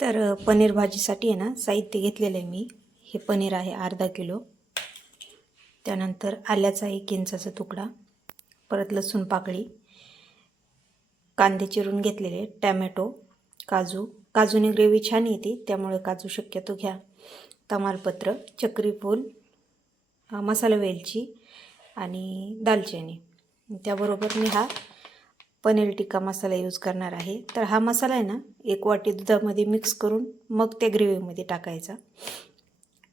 तर पनीर भाजीसाठी आहे ना, साहित्य घेतलेलं आहे मी. हे पनीर आहे अर्धा किलो. त्यानंतर आल्याचा 1 इंचाचा तुकडा, परत लसूण पाकळी, कांदे चिरून घेतलेले, टॅमॅटो, काजूने ग्रेव्ही छान येते त्यामुळे काजू शक्यतो घ्या. तमालपत्र, चक्रीफूल, मसाला वेलची आणि दालचिनी. त्याबरोबर मी हा पनीर टिक्का मसाला यूज करणार आहे. तर हा मसाला आहे ना, 1 वाटी दुधामध्ये मिक्स करून मग त्या ग्रेव्हीमध्ये टाकायचा.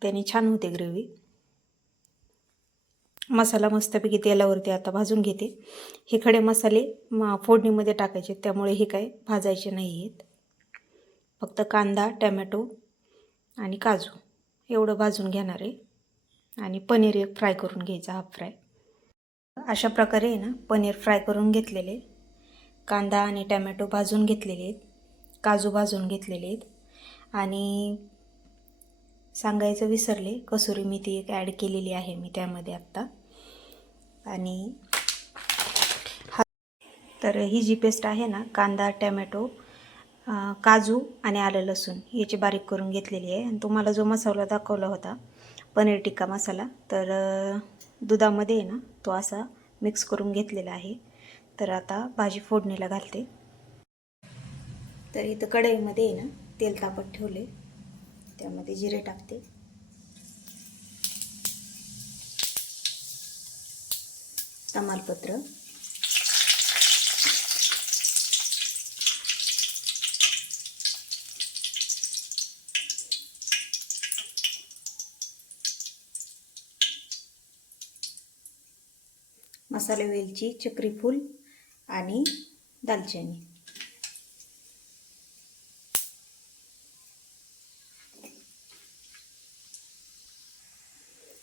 त्याने छान होते ग्रेव्ही. मसाला मस्तपैकी तेलावरती आता भाजून घेते. हे खडे मसाले फोडणीमध्ये टाकायचे, त्यामुळे हे काय भाजायचे नाही आहेत. फक्त कांदा, टॅमॅटो आणि काजू एवढं भाजून घेणार आहे. आणि पनीर एक फ्राय करून घ्यायचं, हाफ फ्राय. अशा प्रकारे आहे ना, पनीर फ्राय करून घेतलेले, कांदा आणि टॅमॅटो भाजून घेतलेले आहेत, काजू भाजून घेतलेले आहेत. आणि सांगायचं विसरले, कसुरी मेथी एक ॲड केलेली आहे मी त्यामध्ये आत्ता. आणि तर ही जी पेस्ट आहे ना, कांदा, टॅमॅटो, काजू आणि आलं लसूण याची बारीक करून घेतलेली आहे. आणि तुम्हाला जो मसाला दाखवला होता पनीर टिक्का मसाला, तर दुधामध्ये आहे ना, तो असा मिक्स करून घेतलेला आहे. तर आता भाजी फोडणीला घालते. तर इथं कढईमध्ये आहे ना, तेल तापत ठेवले, त्यामध्ये जिरे टाकते, तमालपत्र, मसाला वेलची, चक्रीफूल आणि दालचिनी.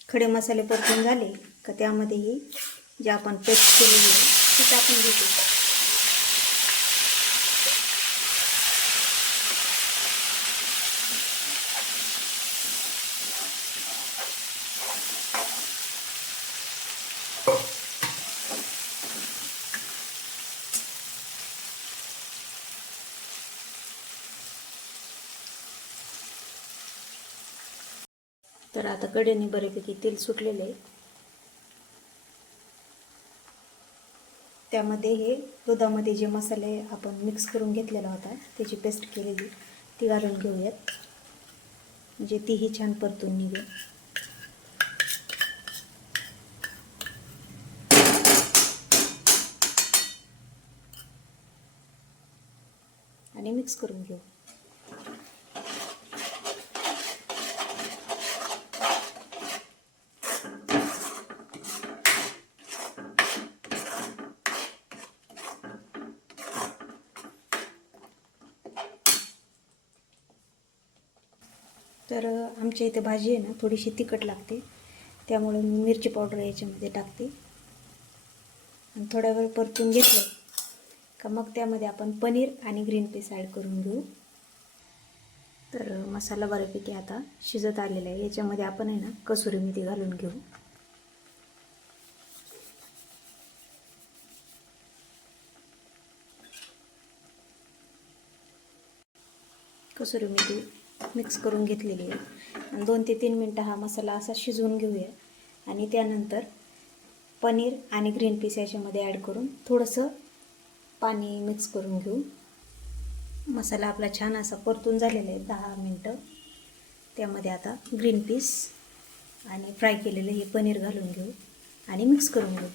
खडे मसाले परतून झाले का त्यामध्ये ही जे आपण पेस्ट केलेली आहे ती टाकून घेते. तर आता कढईने बऱ्यापैकी तेल सुटलेले आहे. त्यामध्ये हे दुधामध्ये जे मसाले आपण मिक्स करून घेतलेला होता त्याची पेस्ट केलेली ती घालून घेऊयात, म्हणजे तीही छान परतून निघेल. आणि मिक्स करून घेऊ. तर आमच्या इथे भाजी आहे ना, थोडीशी तिखट लागते, त्यामुळे मी मिरची पावडर याच्यामध्ये टाकते. आणि थोड्या वेळ परतून घेतलं का मग त्यामध्ये आपण पनीर आणि ग्रीन पीस ॲड करून घेऊ. तर मसाला बऱ्यापैकी आता शिजत आलेला आहे. याच्यामध्ये आपण आहे ना, कसुरी मेथी घालून घेऊ. कसुरी मेथी मिक्स करून घेतलेली आहे. आणि 2 ते 3 मिनटं हा मसाला असा शिजवून घेऊया. आणि त्यानंतर पनीर आणि ग्रीन पीस याच्यामध्ये ॲड करून थोडंसं पाणी मिक्स करून घेऊ. मसाला आपला छान असा परतून झालेला आहे 10 मिनटं. त्यामध्ये आता ग्रीन पीस आणि फ्राय केलेलं हे पनीर घालून घेऊ आणि मिक्स करून घेऊ.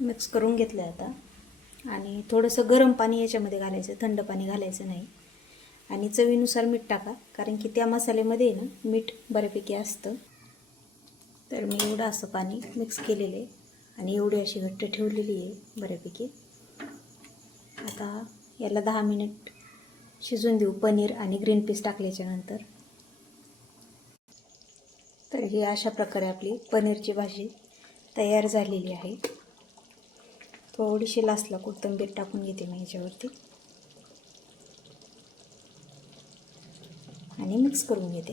मिक्स करून घेतलं आहे आता. आणि थोडंसं गरम पाणी याच्यामध्ये घालायचं, थंड पाणी घालायचं नाही. आणि चवीनुसार मीठ टाका, कारण की त्या मसाल्यामध्ये ना मीठ बऱ्यापैकी असतं. तर मी एवढं असं पाणी मिक्स केलेलं आहे आणि एवढी अशी घट्ट ठेवलेली आहे बऱ्यापैकी. आता याला 10 मिनिट शिजून देऊ पनीर आणि ग्रीन पीस टाकल्याच्या नंतर. तर ही अशा प्रकारे आपली पनीरची भाजी तयार झालेली आहे. थोडीशी लास्टला कोथिंबीर टाकून घेते मी याच्यावरती आणि मिक्स करून घेते.